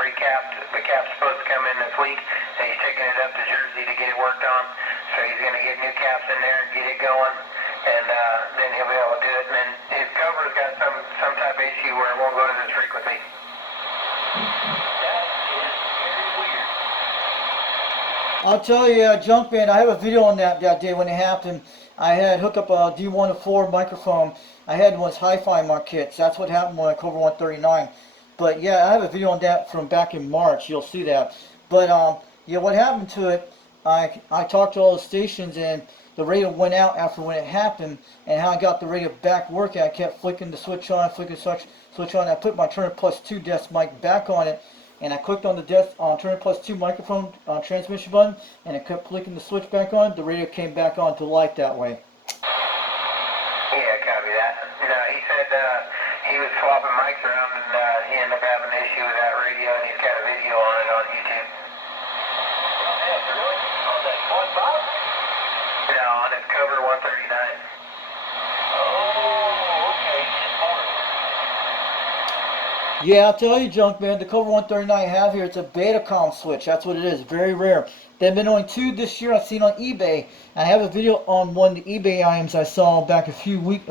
recapped. The cap's supposed to come in this week, and he's taking it up to Jersey to get it worked on. So he's going to get new caps in there and get it going, and then he'll be able to do it. And then his cover's got some type of issue where it won't go to this frequency. That is very weird. I'll tell you, Junkman, I have a video on that day when it happened. I had hooked up a D1 to 4 microphone. I had one of those hi-fi mark kits. That's what happened when I covered 139. But yeah, I have a video on that from back in March. You'll see that. But yeah, what happened to it, I talked to all the stations, and the radio went out after when it happened, and how I got the radio back working, I kept flicking the switch on, flicking the switch on. I put my Turner Plus 2 desk mic back on it, and I clicked on the desk Turner Plus 2 microphone transmission button, and I kept flicking the switch back on. The radio came back on to light that way. Yeah, copy that. No, he said he was swapping mics around, and he ended up having an issue with that radio, and he's got a video on it on YouTube. Yeah, really? On that 1.5? No, on his cover 139. Oh, okay. Yeah, I'll tell you, Junkman, the cover 139 I have here, it's a Betacom switch. That's what it is. Very rare. There have been only 2 this year I've seen on eBay. I have a video on one of the eBay items I saw back a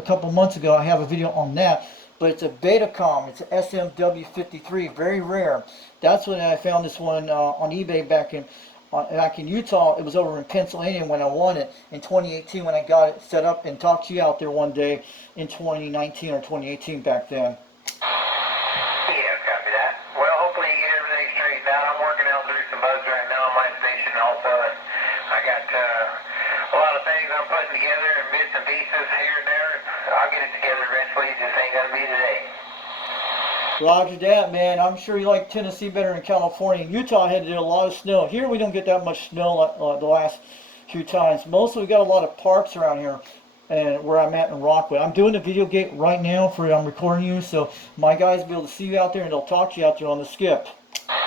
couple months ago. I have a video on that. But it's a Betacom. It's an SMW53. Very rare. That's when I found this one on eBay back in Utah. It was over in Pennsylvania when I won it in 2018 when I got it set up and talked to you out there one day in 2019 or 2018 back then. A lot of things I'm putting together and bits and pieces here and there. I'll get it together eventually. It just ain't gonna be today. Roger that, man. I'm sure you like Tennessee better than California. Utah had to do a lot of snow. Here we don't get that much snow the last few times. Mostly we got a lot of parks around here, and where I'm at in Rockwood. I'm doing a video gate right now I'm recording you, so my guys will be able to see you out there and they'll talk to you out there on the skip. Sounds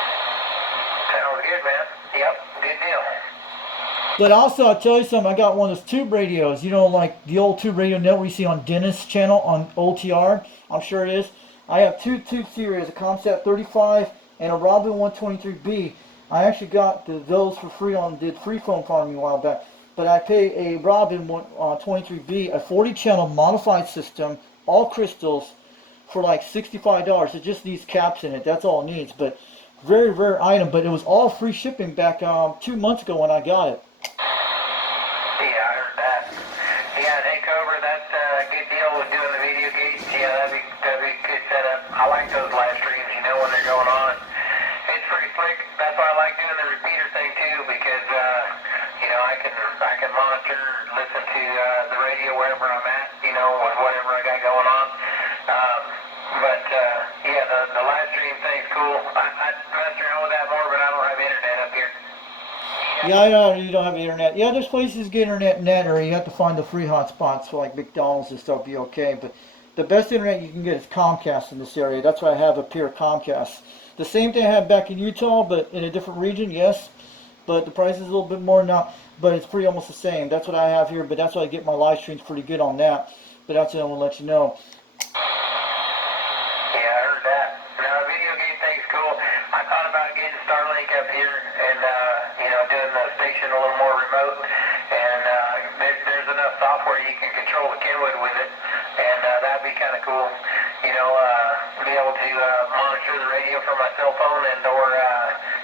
good, man. Yep, good deal. But also, I'll tell you something, I got one of those tube radios, you know, like the old tube radio network you see on Dennis' channel on OTR, I'm sure it is. I have 2 tube series, a Comsat 35 and a Robin 123B. I actually got those for free did free phone farming a while back. But I pay a Robin 123B, a 40 channel modified system, all crystals, for like $65. It just needs caps in it, that's all it needs. But very rare item, but it was all free shipping back 2 months ago when I got it. Yeah, I heard that. Yeah, take over. That's a good deal with doing the video gates. Yeah, that'd be a good setup. I like those live streams, you know, when they're going on. It's pretty slick. That's why I like doing the repeater thing too, because you know, I can monitor, listen to the radio wherever I'm at, you know, with whatever I got going on. Yeah, the live stream thing's cool. I'd mess around with that more, but I don't have internet up here. Yeah, I know you don't have internet. Yeah, there's places to get internet in that area. You have to find the free hotspots for like McDonald's and stuff. Be okay, but the best internet you can get is Comcast in this area. That's what I have up here, Comcast. The same thing I had back in Utah, but in a different region, yes. But the price is a little bit more now, but it's pretty almost the same. That's what I have here, but that's why I get my live streams pretty good on that. But that's what I want to let you know. Yeah, I heard that. Now, the video game thing's cool. I thought about getting Starlink up here and, you know, doing the station a little more remote. And there's enough software you can control the Kenwood with it. And that'd be kind of cool. You know, be able to monitor the radio from my cell phone and or,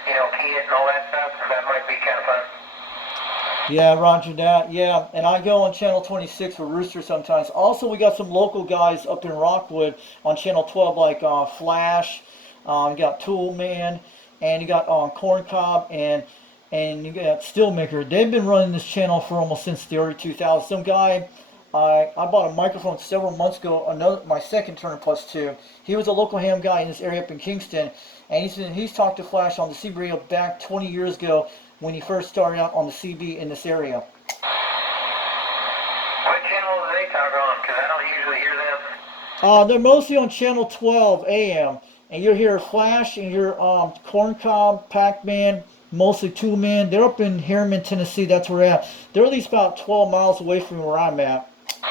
you know, key it and all that stuff. That might be kind of fun. Yeah, roger that. Yeah, and I go on channel 26 for Rooster sometimes. Also, we got some local guys up in Rockwood on channel 12 like Flash. You got Toolman, and you got Corncob, and you got Steelmaker. They've been running this channel for almost since the early 2000s. Some guy, I bought a microphone several months ago, my second Turner Plus 2. He was a local ham guy in this area up in Kingston, and he's talked to Flash on the CB radio back 20 years ago when he first started out on the CB in this area. What channel do they talk on? Because I don't usually hear them. They're mostly on channel 12 AM. And you'll hear Flash and your Corncob, Pac-Man, mostly Toolman. They're up in Harriman, Tennessee. That's where we're at. They're at least about 12 miles away from where I'm at. Yeah,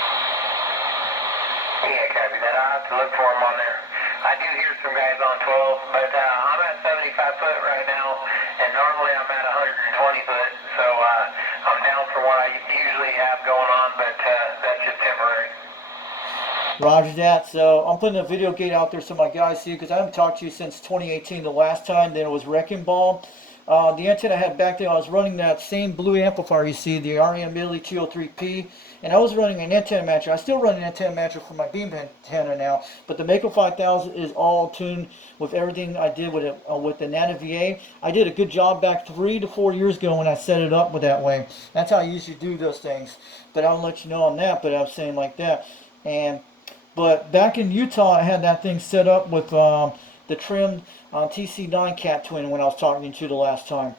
copy that. I'll have to look for them on there. I do hear some guys on 12, but I'm at 75 normally I'm at 120 foot, so I'm down from what I usually have going on, but that's just temporary. Roger that. So I'm putting a video gate out there so my guys see, because I haven't talked to you since 2018, the last time. Then it was Wrecking Ball. The antenna I had back then, I was running that same blue amplifier you see, the REM Italy 203P, and I was running an antenna matcher. I still run an antenna matcher for my beam antenna now, but the Mako 5000 is all tuned with everything I did with it, with the Nano VA. I did a good job back 3 to 4 years ago when I set it up with that way. That's how I usually do those things. But I'll let you know on that, but I'm saying like that. But back in Utah, I had that thing set up with the trimmed TC9 Cat Twin when I was talking to you the last time.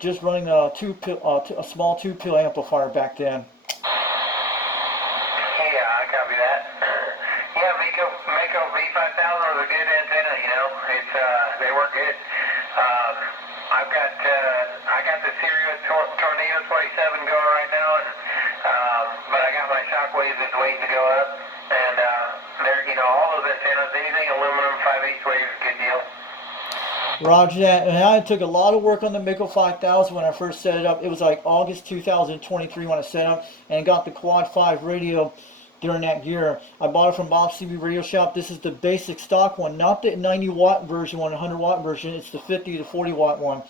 Just running a small 2-pill amplifier back then. Yeah, I copy that. Yeah, Mako V5000 was a good antenna, you know. It's they work good. I got the Sirius Tornado 27 going right now, and but I got my Shockwave that's waiting to go up. And there, you know, all those antennas, anything aluminum 5/8 wave is a good deal. Roger that. And I took a lot of work on the Mako 5000 when I first set it up. It was like August 2023 when I set up, and got the Quad 5 radio during that year. I bought it from Bob CB Radio Shop. This is the basic stock one, not the 90 watt version, 100 watt version. It's the 50 to 40 watt one.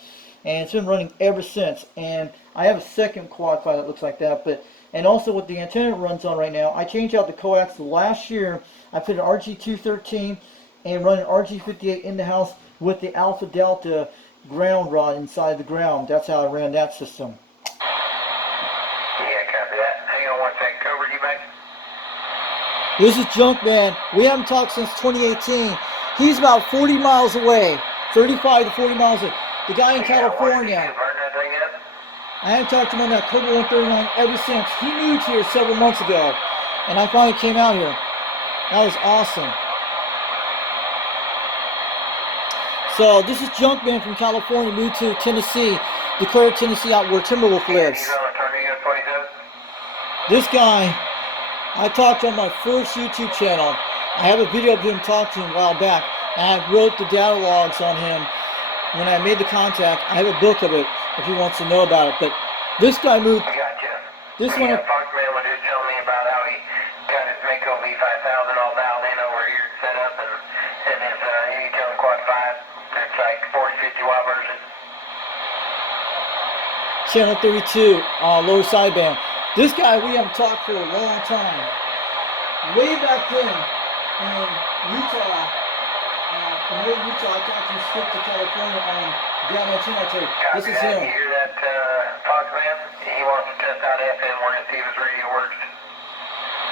And it's been running ever since. And I have a second Quad 5 that looks like that. And also with the antenna it runs on right now, I changed out the coax last year. I put an RG213 and run an RG58 in the house with the Alpha Delta ground rod inside the ground. That's how I ran that system. Yeah, copy that. Hang on one second. Cobra, you back? This is Junkman. We haven't talked since 2018. He's about 40 miles away, 35 to 40 miles away. The guy in California. I haven't talked to him on that Cobra 139 ever since. He moved here several months ago, and I finally came out here. That was awesome. So this is Junkman from California, moved to Tennessee, Decatur, Tennessee, out where Timberwolf lives. This guy, I talked on my first YouTube channel. I have a video of him talking to him a while back, and I wrote the data logs on him when I made the contact. I have a book of it if he wants to know about it. But this guy moved. I gotcha. This one. Foxman was just telling me about how he got his Mako V5000 all dialed in over here and set up, and his Unitel Quad 5. It's like 40-50 watt version. Channel 32, lower sideband. This guy we haven't talked for a long time. Way back then in Utah. In Utah, I talked to him straight to California on ground antenna. This is him. You hear that, Foxman? He wants to test out FM. We're going to see if his radio works.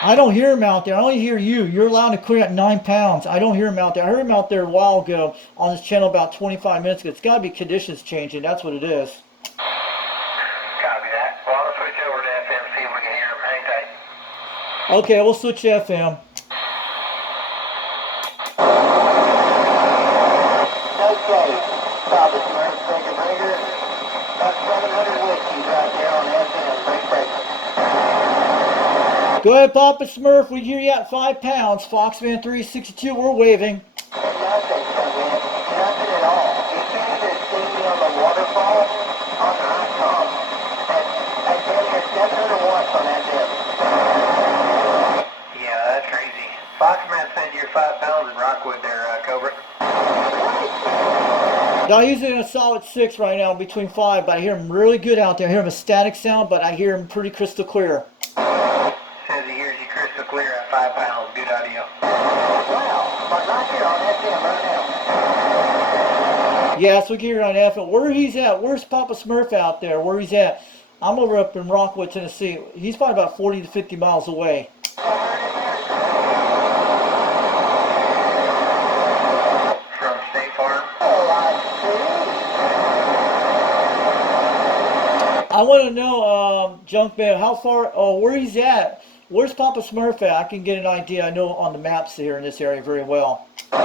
I don't hear him out there. I only hear you. You're allowed to clear at 9 pounds. I don't hear him out there. I heard him out there a while ago on this channel about 25 minutes ago. It's got to be conditions changing. That's what it is. Copy that. Well, I'll switch over to FM, see if we can hear him. Hang tight. Okay, we'll switch to FM. Okay. Stop it, Breaker. That's 700 whiskeys right there on FM. Breaker. Go ahead, Papa Smurf. We hear you at 5 pounds. Foxman362, we're waving. Nothing at all. You can't even see me on the waterfall on the icon. I tell you, 700 watts on that dip. Yeah, that's crazy. Foxman said you're 5 pounds in Rockwood there, Cobra. Now he's in a solid 6 right now, between 5, but I hear him really good out there. I hear him a static sound, but I hear him pretty crystal clear. Says he hears you crystal clear at 5 pounds. Good audio. Wow, but right here on FM right now. Yes, we can hear on FM. Where he's at, where's Papa Smurf out there? Where he's at? I'm over up in Rockwood, Tennessee. He's probably about 40 to 50 miles away. From State Farm? Oh, I want to know, Junkman, how far, where he's at. Where's Papa Smurf at? I can get an idea. I know on the maps here in this area very well. Papa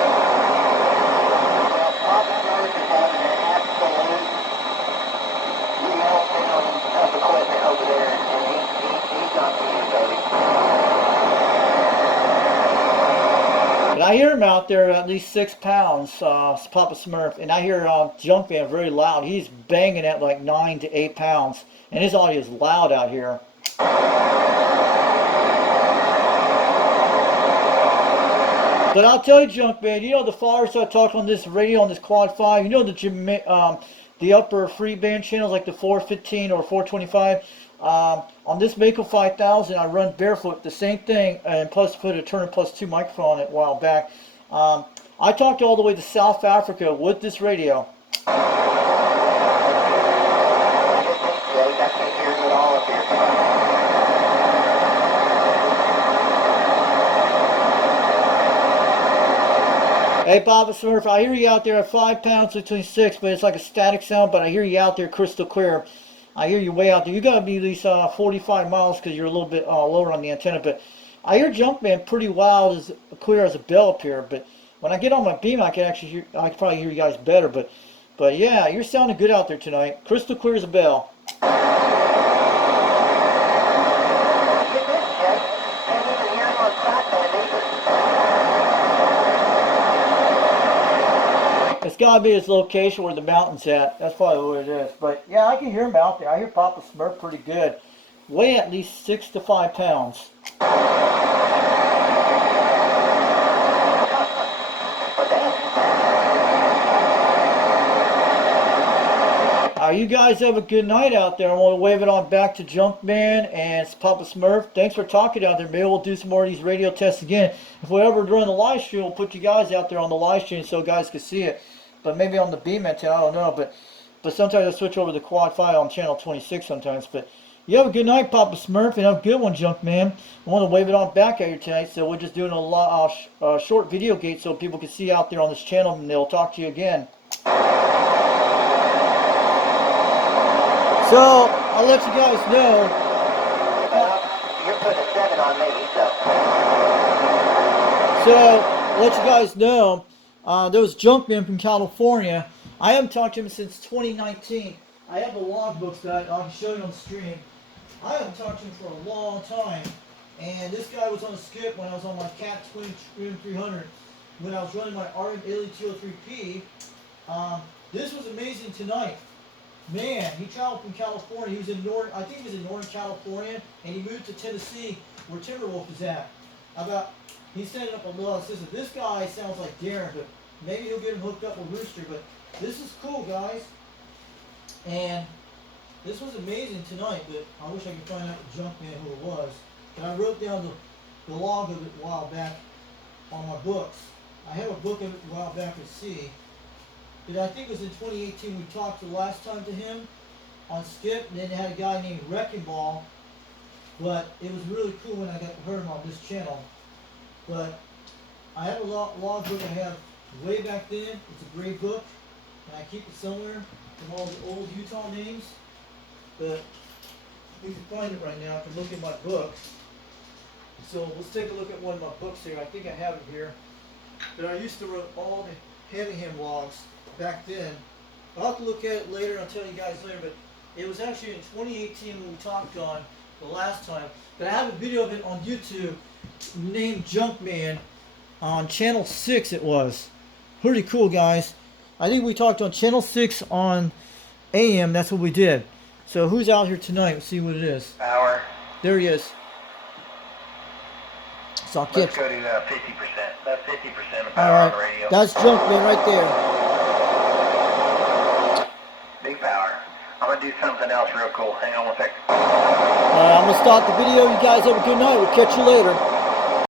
Smurf is having an absolute meltdown of equipment over there, and he's not communicating. But I I hear him out there at least 6 pounds, Papa Smurf, and I hear Junkman very loud. He's banging at like 9 to 8 pounds, and his audio is loud out here. But I'll tell you, Junkman, you know the followers I talk on this radio, on this Quad 5, you know the upper free band channels like the 415 or 425. On this Mako 5000, I run barefoot, the same thing, and plus put a Turner Plus 2 microphone on it a while back. I talked all the way to South Africa with this radio. Hey, Papa Smurf, I hear you out there at 5 pounds between 6, but it's like a static sound, but I hear you out there crystal clear. I hear you way out there. You got to be at least 45 miles because you're a little bit lower on the antenna, but I hear Junkman pretty loud, as clear as a bell up here, but when I get on my beam, I can actually hear, I can probably hear you guys better, but yeah, you're sounding good out there tonight. Crystal clear as a bell. It's got to be his location where the mountain's at. That's probably what it is. But yeah, I can hear him out there. I hear Papa Smurf pretty good. Weigh at least 6 to 5 pounds. You guys have a good night out there. I want to wave it on back to Junkman and Papa Smurf. Thanks for talking out there. Maybe we'll do some more of these radio tests again. If we ever run the live stream, we'll put you guys out there on the live stream so guys can see it. But maybe on the beam antenna, I don't know. But sometimes I switch over to Quad 5 on channel 26 sometimes. But you have a good night, Papa Smurf, and have a good one, Junkman. I want to wave it on back at you tonight. So we're just doing a short video gate so people can see out there on this channel, and they'll talk to you again. So, I'll let you guys know. You're putting a 7 on me, so. So, I'll let you guys know, there was Junkman from California. I haven't talked to him since 2019. I have the logbooks that I can show you on the stream. I haven't talked to him for a long time. And this guy was on a skip when I was on my Cat Twin Scream 300. When I was running my RM-203P. This was amazing tonight. Man, he traveled from California. He was in I think he was in Northern California, and he moved to Tennessee, where Timberwolf is at. He's setting up a little system. This guy sounds like Darren, but maybe he'll get him hooked up with Rooster. But this is cool, guys. And this was amazing tonight. But I wish I could find out the Junkman who it was. But I wrote down the log of it a while back on my books. I have a book of it a while back to see. But I think it was in 2018 we talked the last time to him on Skip, and then they had a guy named Wrecking Ball. But it was really cool when I got to hear him on this channel. But I have a log book I have way back then. It's a great book, and I keep it somewhere from all the old Utah names. But we can find it right now. I can look in my book. So let's take a look at one of my books here. I think I have it here. But I used to write all the heavy ham logs back then. I'll have to look at it later. I'll tell you guys later. But it was actually in 2018 when we talked on the last time. But I have a video of it on YouTube named Junkman on channel 6 it was. Pretty cool, guys. I think we talked on channel 6 on AM. That's what we did. So who's out here tonight? Let's see what it is. Power. There he is. So I'll Let's go to 50%. That's 50% of power Alright, on the radio. that's Junkman right there. Big power. I'm going to do something else real cool. Hang on one second. I'm going to start the video. You guys have a good night. We'll catch you later.